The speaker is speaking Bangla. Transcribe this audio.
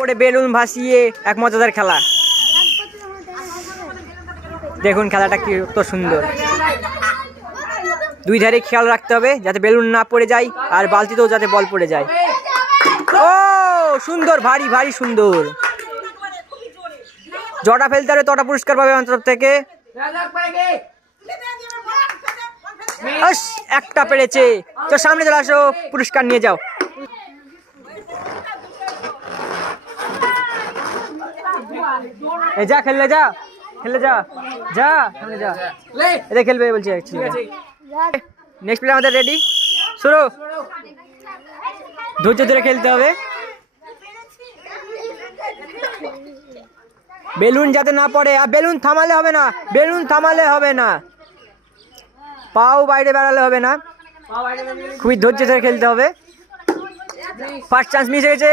পরে বেলুন ভাসিয়ে এক মজাদার খেলা। দেখুন খেলাটা কি কত সুন্দর। দুই ধারে খেয়াল রাখতে হবে যাতে বেলুন না পড়ে যায় আর বালতিতেও যাতে বল পড়ে যায়। ও সুন্দর, ভারী ভারী সুন্দর। জটা ফেলতে হবে তটা পুরস্কার পাবে আমার তরফ থেকে। একটা পেরেছে, তো সামনে চলে আসো, পুরস্কার নিয়ে যাও। যা খেললে, যা খেললে, যা যা সামনে যা, এদের খেলবে বলছে। নেক্সট প্লেয়ার আমাদের রেডি, শুরু। ধৈর্য ধরে খেলতে হবে, বেলুন যাতে না পড়ে। আর বেলুন থামালে হবে না, বেলুন থামালে হবে না, পাও বাইরে বেড়ালে হবে না, খুবই ধৈর্য ধরে খেলতে হবে। ফার্স্ট চান্স মিস হয়ে গেছে।